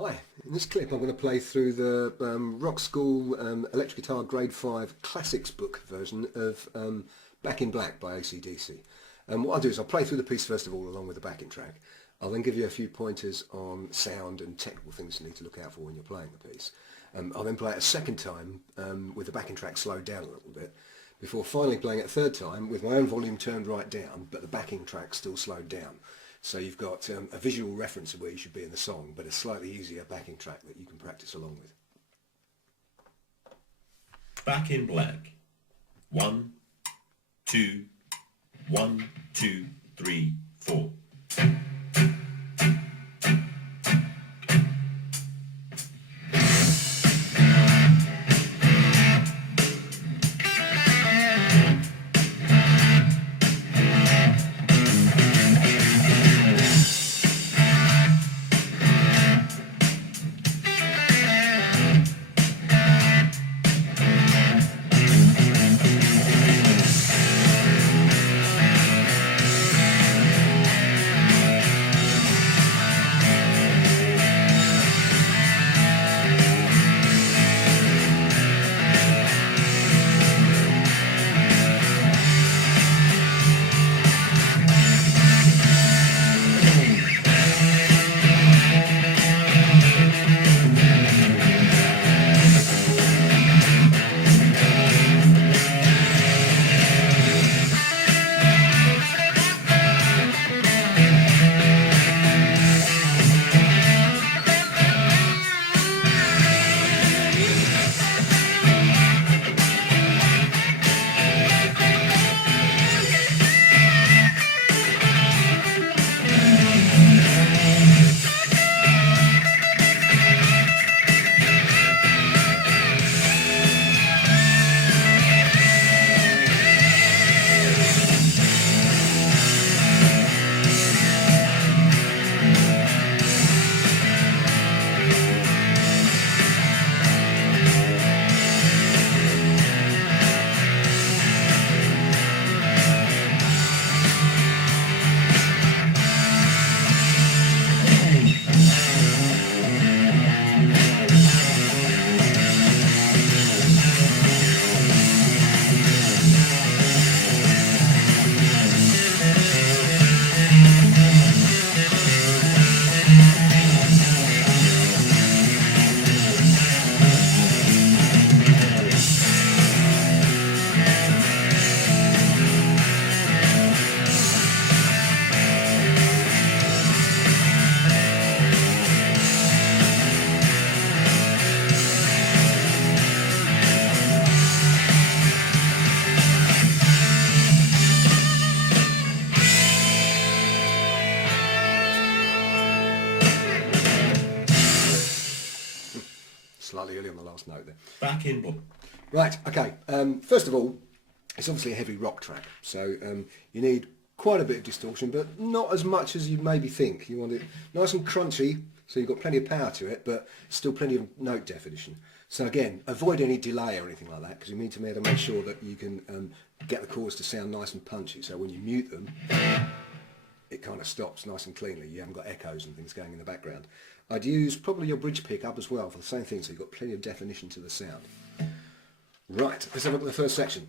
Hi, in this clip I'm going to play through the Rockschool Electric Guitar Grade 5 Classics book version of Back in Black by AC/DC. What I'll do is I'll play through the piece first of all along with the backing track. I'll then give you a few pointers on sound and technical things you need to look out for when you're playing the piece. I'll then play it a second time with the backing track slowed down a little bit before finally playing it a third time with my own volume turned right down but the backing track still slowed down. So you've got a visual reference of where you should be in the song, but a slightly easier backing track that you can practice along with. Back in Black. 1, 2, 1, 2, 3, 4. Slightly early on the last note there. Back in Black. Right, okay. First of all, it's obviously a heavy rock track, so you need quite a bit of distortion, but not as much as you maybe think. You want it nice and crunchy, so you've got plenty of power to it, but still plenty of note definition. So again, avoid any delay or anything like that, because you need to be able to make sure that you can get the chords to sound nice and punchy, so when you mute them, it kind of stops nice and cleanly. You haven't got echoes and things going in the background. I'd use probably your bridge pickup as well for the same thing, so you've got plenty of definition to the sound. Right, let's have a look at the first section.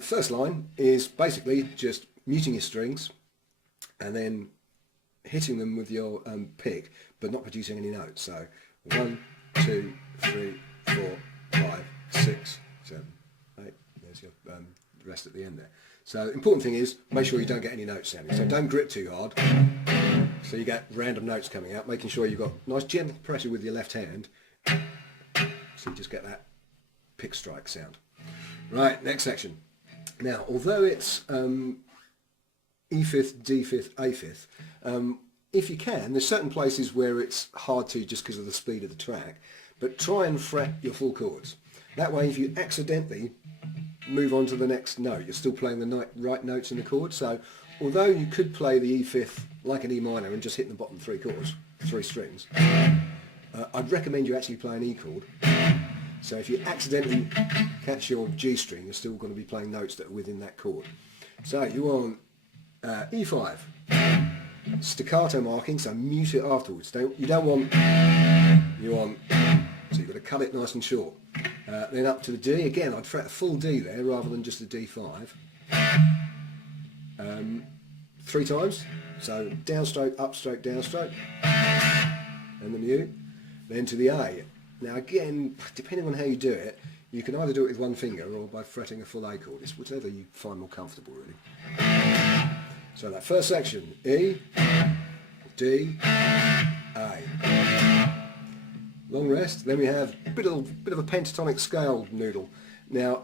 First line is basically just muting your strings and then hitting them with your pick, but not producing any notes. So 1, 2, 3, 4, 5, 6, 7, 8. There's your rest at the end there. So the important thing is make sure you don't get any notes sounding. So don't grip too hard, so you get random notes coming out, making sure you've got nice gentle pressure with your left hand, so you just get that pick strike sound. Right, next section. Now, although it's E5th, D5th, A5th, if you can, there's certain places where it's hard to just because of the speed of the track, but try and fret your full chords. That way, if you accidentally move on to the next note, you're still playing the right notes in the chord. So although you could play the E5th like an E minor and just hit the bottom three chords, three strings, I'd recommend you actually play an E chord. So if you accidentally catch your G string, you're still going to be playing notes that are within that chord. So you want E5, staccato marking, so mute it afterwards. You want, so you've got to cut it nice and short. Then up to the D, again I'd fret a full D there rather than just a D5. 3 times, so downstroke, upstroke, downstroke, and the mute. Then to the A. Now again, depending on how you do it, you can either do it with one finger or by fretting a full A chord. It's whatever you find more comfortable really. So that first section, E, D, A. Long rest, then we have a bit of a pentatonic scale noodle. Now,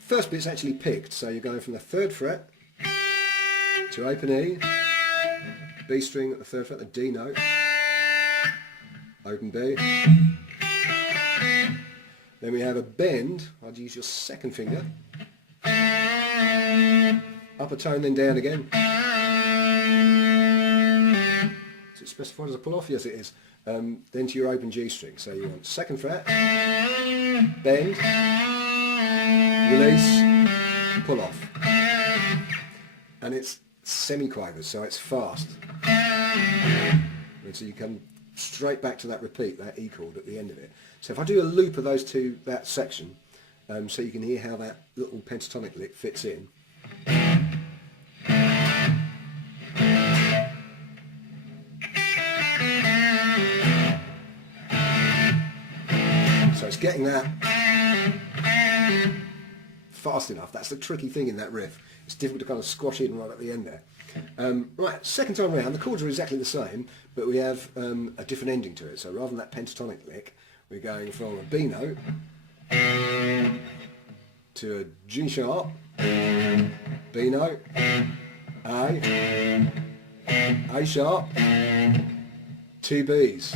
first bit's actually picked, so you're going from the 3rd fret to open E, B string at the 3rd fret, the D note, open B. Then we have a bend, I'd use your 2nd finger, up a tone then down again. Is it specified as a pull off? Yes it is. Then to your open G string, so you want 2nd fret, bend, release, pull off. And it's semi-quavers, so it's fast. And so you come straight back to that repeat, that E chord at the end of it. So if I do a loop of that section, so you can hear how that little pentatonic lick fits in. So it's getting that fast enough. That's the tricky thing in that riff. It's difficult to kind of squash in right at the end there. Right, second time around, the chords are exactly the same, but we have a different ending to it. So rather than that pentatonic lick, we're going from a B note to a G sharp, B note, A sharp, 2 Bs.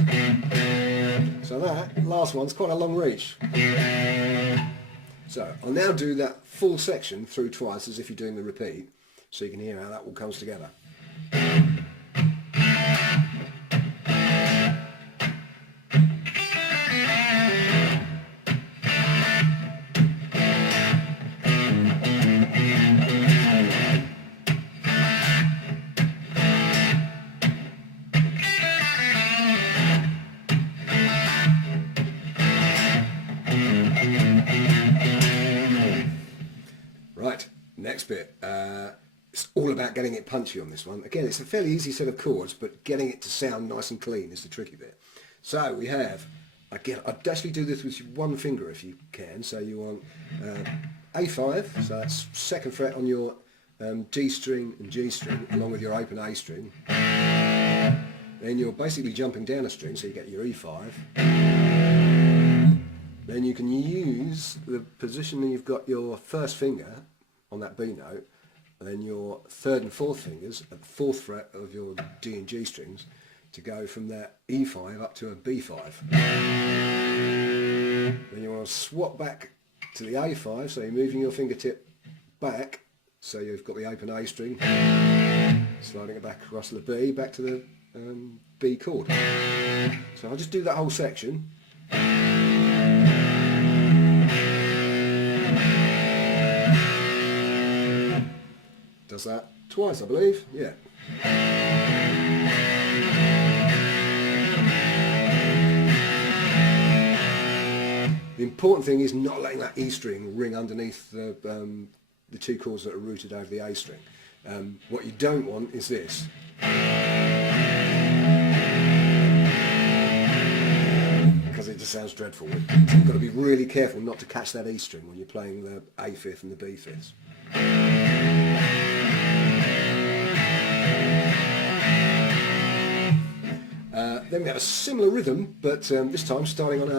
So that last one's quite a long reach. So I'll now do that full section through twice as if you're doing the repeat, so you can hear how that all comes together. Right, next bit. It's all about getting it punchy on this one. Again, it's a fairly easy set of chords, but getting it to sound nice and clean is the tricky bit. So we have, again, I'd actually do this with one finger if you can. So you want A5, so that's 2nd fret on your D string and G string, along with your open A string. Then you're basically jumping down a string, so you get your E5. Then you can use the position that you've got your 1st finger on that B note, and then your 3rd and 4th fingers at the 4th fret of your D and G strings to go from that E5 up to a B5. Then you want to swap back to the A5, so you're moving your fingertip back, so you've got the open A string, sliding it back across to the B, back to the B chord. So I'll just do that whole section. Does that twice, I believe. Yeah. The important thing is not letting that E string ring underneath the 2 chords that are rooted over the A string. What you don't want is this. Because it just sounds dreadful. So you've got to be really careful not to catch that E string when you're playing the A5th and the B5th. Then we have a similar rhythm, but this time starting on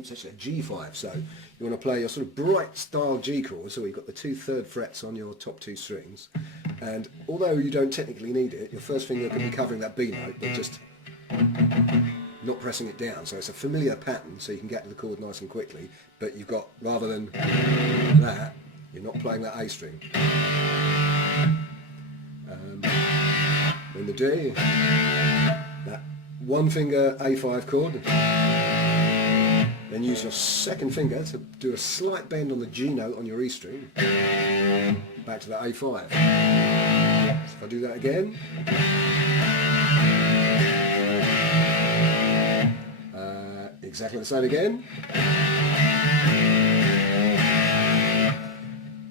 it's actually a G5. So you want to play your sort of bright style G chord, so you've got the 2 3rd frets on your top 2 strings. And although you don't technically need it, your 1st finger can be covering that B note, but just not pressing it down. So it's a familiar pattern, so you can get to the chord nice and quickly, but you've got, rather than that, you're not playing that A string. Then the D, that 1 finger A5 chord, then use your 2nd finger to do a slight bend on the G note on your E string, back to the A5. So if I do that again, Exactly the same again.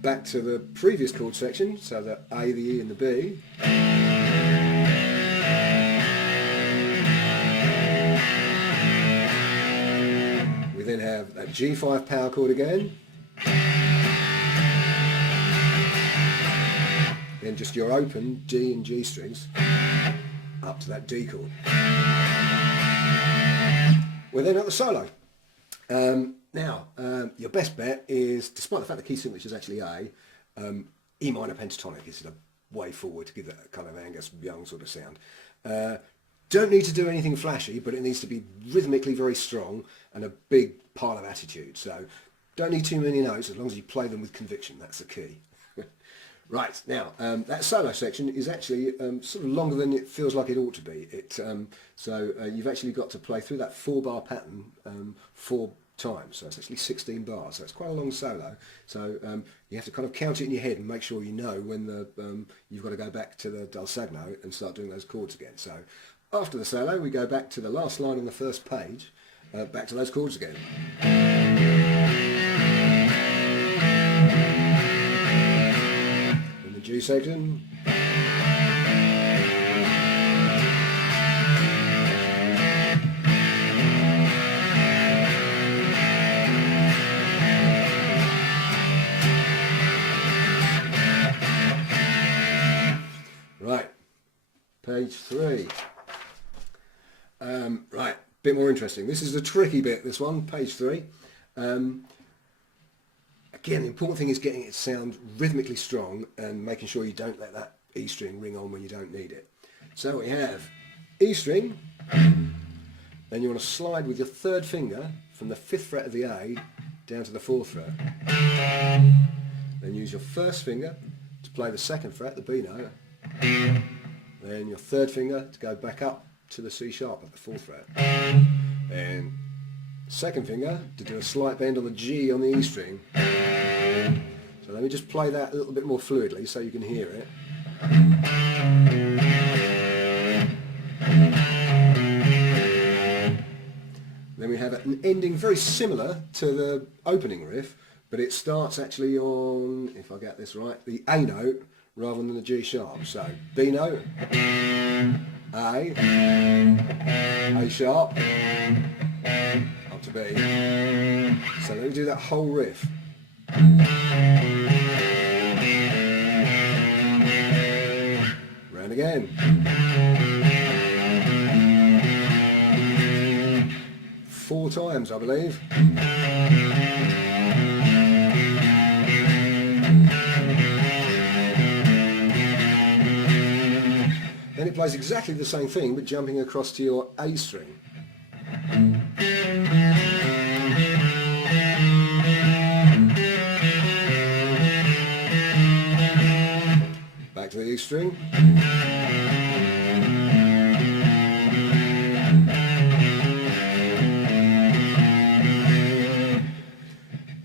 Back to the previous chord section, so the A, the E and the B. We then have that G5 power chord again. Then just your open D and G strings up to that D chord. We're then at the solo. Now, your best bet is, despite the fact the key signature is actually A, E minor pentatonic is the way forward to give that kind of Angus Young sort of sound. Don't need to do anything flashy, but it needs to be rhythmically very strong and a big pile of attitude. So don't need too many notes as long as you play them with conviction. That's the key. Right, now that solo section is actually sort of longer than it feels like it ought to be. You've actually got to play through that 4-bar pattern 4 times, so it's actually 16 bars, so it's quite a long solo. So you have to kind of count it in your head and make sure you know when you've got to go back to the dulcagno and start doing those chords again. So after the solo we go back to the last line on the first page, back to those chords again. In the G section. Right, page 3. Right, bit more interesting. This is the tricky bit, this one, page 3. Again, the important thing is getting it to sound rhythmically strong and making sure you don't let that E string ring on when you don't need it. So we have E string, then you want to slide with your 3rd finger from the 5th fret of the A down to the 4th fret. Then use your 1st finger to play the 2nd fret, the B note. Then your 3rd finger to go back up to the C sharp at the 4th fret. And 2nd finger to do a slight bend on the G on the E string. So let me just play that a little bit more fluidly so you can hear it. Then we have an ending very similar to the opening riff, but it starts actually on, if I get this right, the A note rather than the G sharp. So B note, A sharp, up to B. So let me do that whole riff. Round again. 4 times, I believe. Then it plays exactly the same thing, but jumping across to your A string. Back to the E string.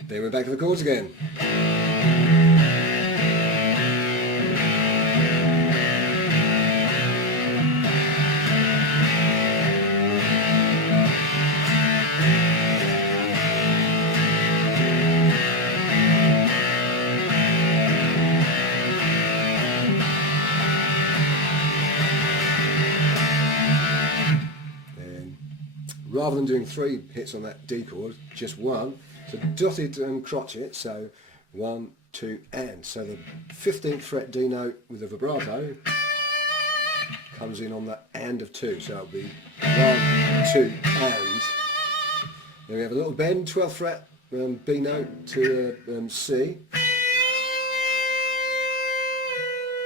Then we're back to the chords again. Rather than doing 3 hits on that D chord, just 1. So dotted crotchet, so 1, 2, and. So the 15th fret D note with a vibrato comes in on the and of 2. So it'll be 1, 2, and. Then we have a little bend, 12th fret B note to C.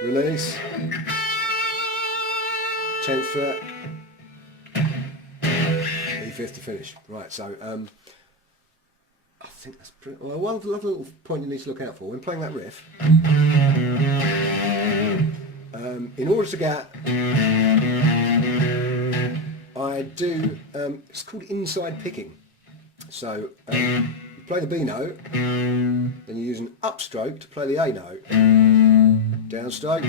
Release. 10th fret. E5 to finish. Right, so I think that's pretty... Well, one little point you need to look out for when playing that riff. In order to get... I do... it's called inside picking. So you play the B note, then you use an upstroke to play the A note. Downstroke,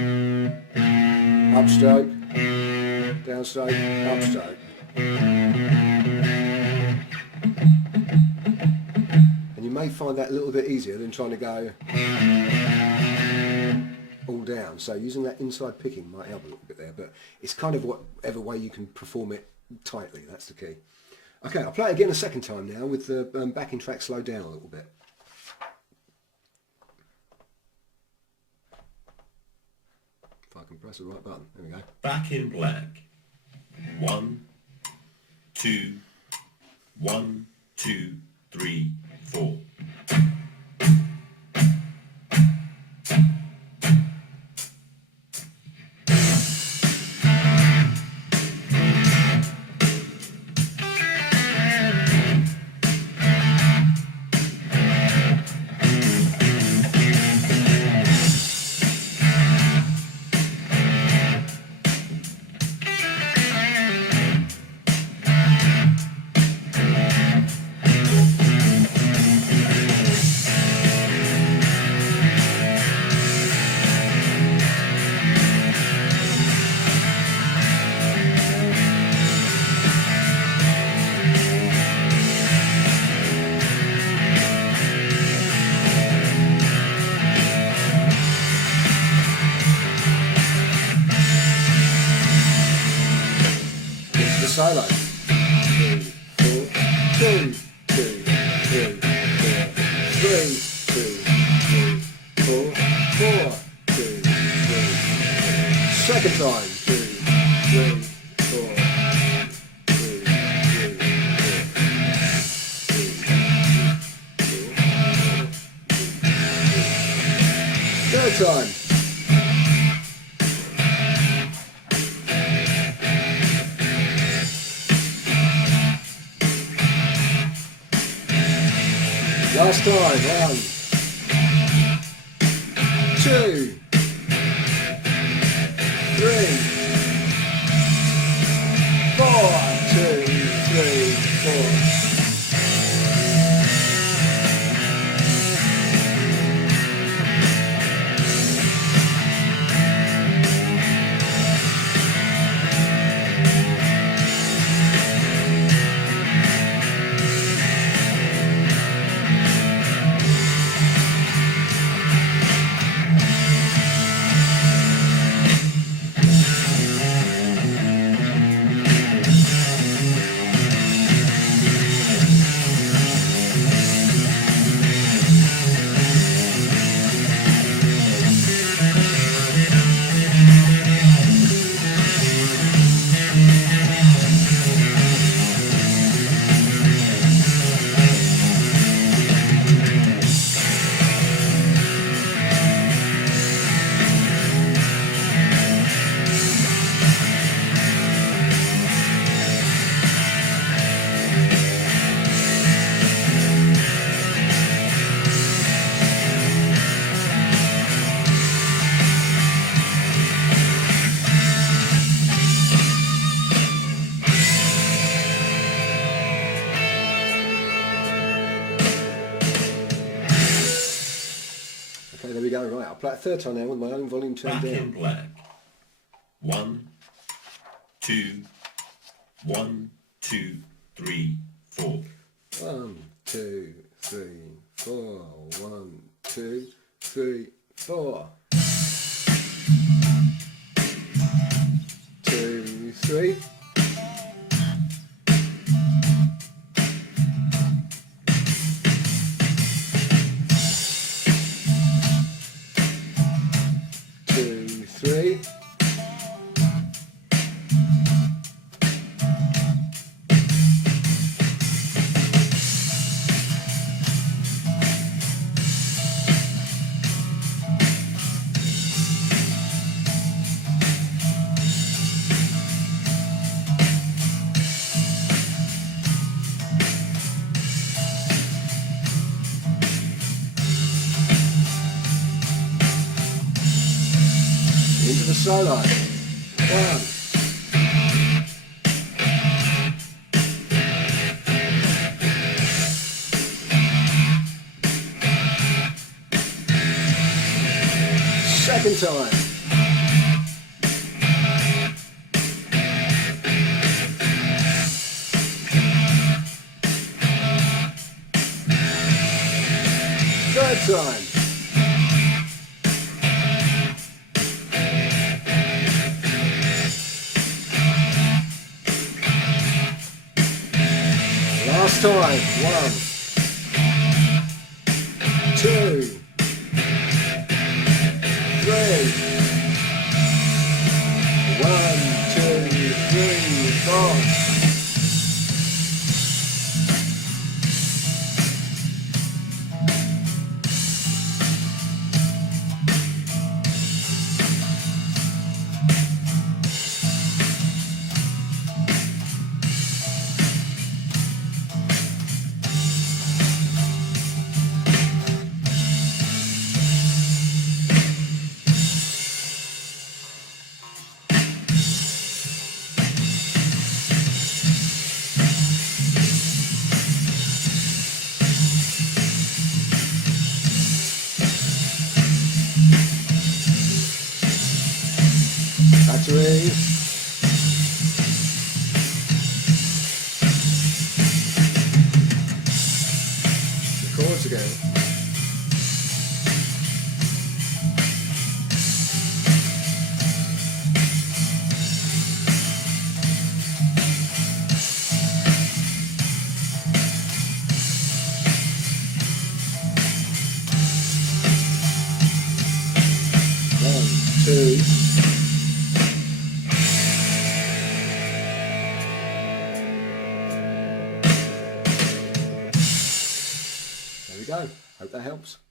upstroke, downstroke, upstroke. find that a little bit easier than trying to go all down. So using that inside picking might help a little bit there, but it's kind of whatever way you can perform it tightly, that's the key. Okay, I'll play it again a second time now with the backing track slowed down a little bit. If I can press the right button, there we go. Back in Black. 1, 2, 1, 2, 3, 4. Solo. 2, 4, 2, 2, 3, 4, 3, 2, 3, 4, 4, 2, 3. Second time. 2, 3, 4, 3, 3, 4, 3, 4. Third time. Last time, 1, 2, 3, 4, 2, 3, 4. Okay, there we go. Right, I'll play it a third time now with my own volume turned Back down. in Black. 1, 2, 1, 2, 3, 4. 1, 2, 3, 4. 1, 2, 3, 4. 2, 3. 2, 3. 'Into the solo. 1. Second time. time. Last time. 1, 2, 3. 1, 2, 3, 4. Battery. The chords again. One, two. There we go. Hope that helps.